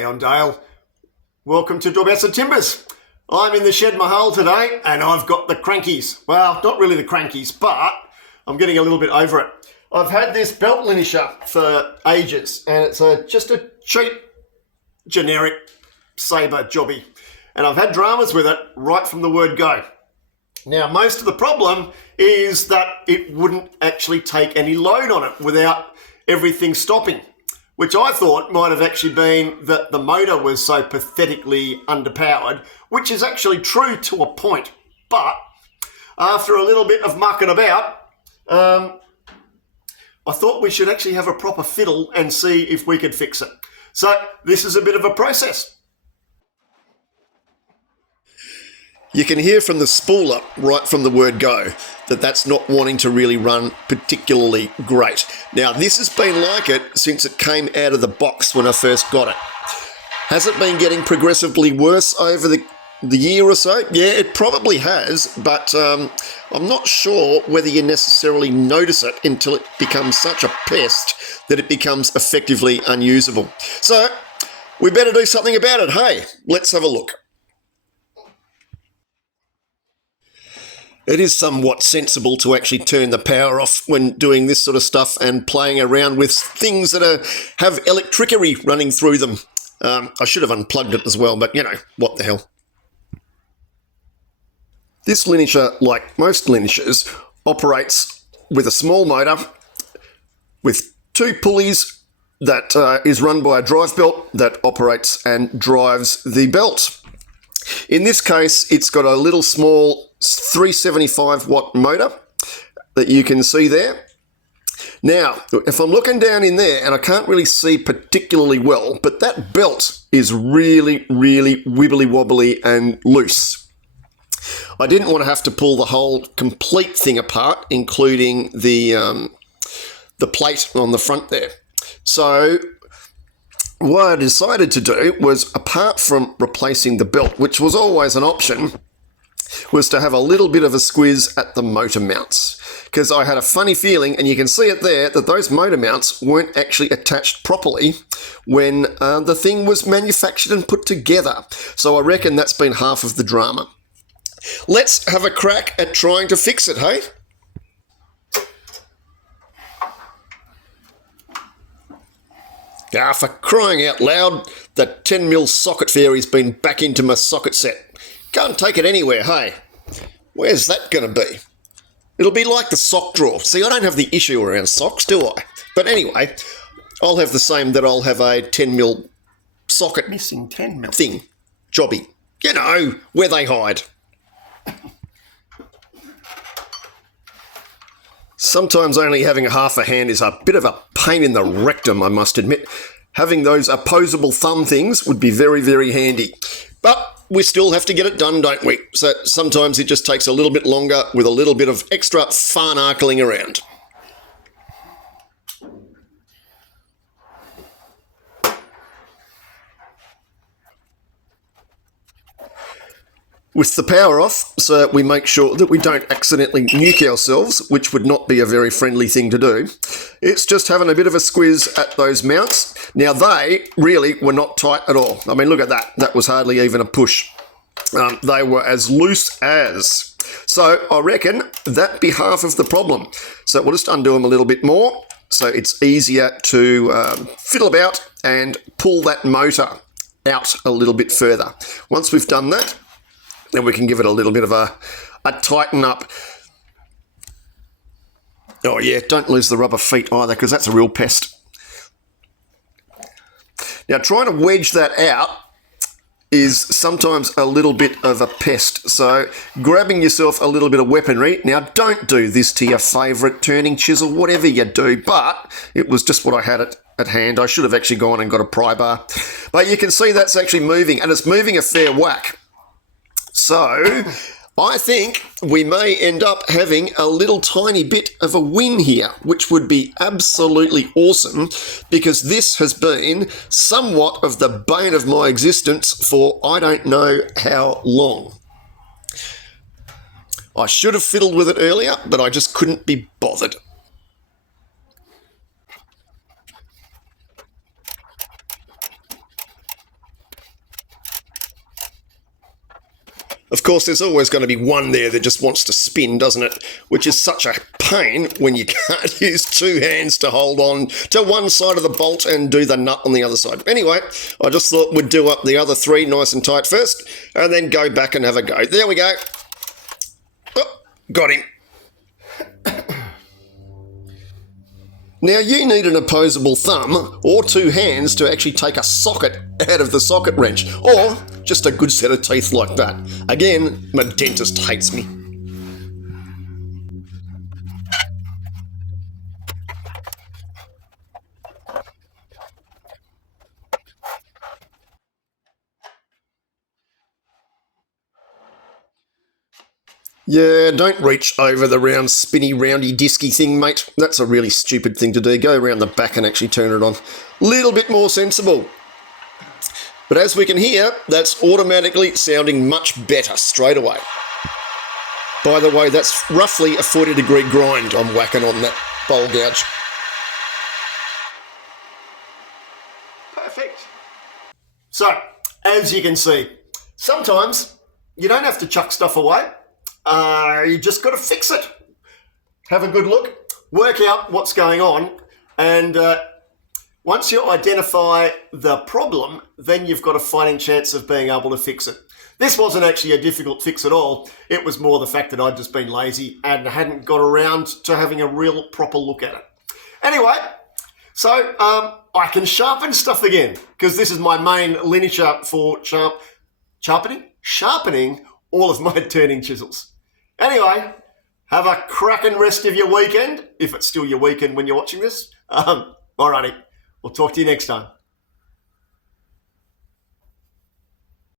G'day, I'm Dale. Welcome to Dorbessa Timbers. I'm in the shed mahal today and I've got the crankies. Well, not really the crankies, but I'm getting a little bit over it. I've had this belt linisher for ages and it's just a cheap, generic sabre jobby. And I've had dramas with it right from the word go. Now, most of the problem is that it wouldn't actually take any load on it without everything stopping, which I thought might have actually been that the motor was so pathetically underpowered, which is actually true to a point. But after a little bit of mucking about, I thought we should actually have a proper fiddle and see if we could fix it. So this is a bit of a process. You can hear from the spooler right from the word go that that's not wanting to really run particularly great. Now, this has been like it since it came out of the box when I first got it. Has it been getting progressively worse over the year or so? Yeah, it probably has, but I'm not sure whether you necessarily notice it until it becomes such a pest that it becomes effectively unusable. So, we better do something about it, hey? Let's have a look. It is somewhat sensible to actually turn the power off when doing this sort of stuff and playing around with things that have electricity running through them. I should have unplugged it as well, but you know, what the hell. This linisher, like most linishers, operates with a small motor with two pulleys that is run by a drive belt that operates and drives the belt. In this case, it's got a little small 375 watt motor that you can see there. Now, if I'm looking down in there, and I can't really see particularly well, but that belt is really, really wibbly wobbly and loose. I didn't want to have to pull the whole complete thing apart, including the plate on the front there. So what I decided to do was, apart from replacing the belt, which was always an option, was to have a little bit of a squiz at the motor mounts. Because I had a funny feeling, and you can see it there, that those motor mounts weren't actually attached properly when the thing was manufactured and put together. So I reckon that's been half of the drama. Let's have a crack at trying to fix it, hey? Ah, for crying out loud, the 10mm socket fairy's been back into my socket set. Can't take it anywhere, hey? Where's that going to be? It'll be like the sock drawer. See, I don't have the issue around socks, do I? But anyway, I'll have the same, that I'll have a 10mm socket Missing 10mm thing. Jobby. You know, where they hide. Sometimes only having a half a hand is a bit of a pain in the rectum, I must admit. Having those opposable thumb things would be very, very handy. But we still have to get it done, don't we? So sometimes it just takes a little bit longer with a little bit of extra farnarkling around. With the power off, so we make sure that we don't accidentally nuke ourselves, which would not be a very friendly thing to do. It's just having a bit of a squiz at those mounts. Now, they really were not tight at all. I mean, look at that. That was hardly even a push. They were as loose as. So I reckon that'd be half of the problem. So we'll just undo them a little bit more so it's easier to fiddle about and pull that motor out a little bit further. Once we've done that, then we can give it a little bit of a tighten up. Oh yeah, don't lose the rubber feet either, because that's a real pest. Now, trying to wedge that out is sometimes a little bit of a pest. So grabbing yourself a little bit of weaponry. Now, don't do this to your favourite turning chisel, whatever you do, but it was just what I had at hand. I should have actually gone and got a pry bar. But you can see that's actually moving, and it's moving a fair whack. So I think we may end up having a little tiny bit of a win here, which would be absolutely awesome, because this has been somewhat of the bane of my existence for I don't know how long. I should have fiddled with it earlier, but I just couldn't be bothered. Of course, there's always going to be one there that just wants to spin, doesn't it? Which is such a pain when you can't use two hands to hold on to one side of the bolt and do the nut on the other side. Anyway, I just thought we'd do up the other three nice and tight first, and then go back and have a go. There we go. Oh, got him. Now, you need an opposable thumb or two hands to actually take a socket out of the socket wrench, or just a good set of teeth like that. Again, my dentist hates me. Yeah, don't reach over the round, spinny, roundy, disky thing, mate. That's a really stupid thing to do. Go around the back and actually turn it on. Little bit more sensible. But as we can hear, that's automatically sounding much better straight away. By the way, that's roughly a 40-degree grind I'm whacking on that bowl gouge. Perfect. So, as you can see, sometimes you don't have to chuck stuff away. You just got to fix it. Have a good look, work out what's going on, and once you identify the problem, then you've got a fighting chance of being able to fix it. This wasn't actually a difficult fix at all. It was more the fact that I'd just been lazy and hadn't got around to having a real proper look at it. Anyway, so I can sharpen stuff again, because this is my main lineature for sharpening all of my turning chisels. Anyway, have a cracking rest of your weekend, if it's still your weekend when you're watching this. Alrighty, we'll talk to you next time.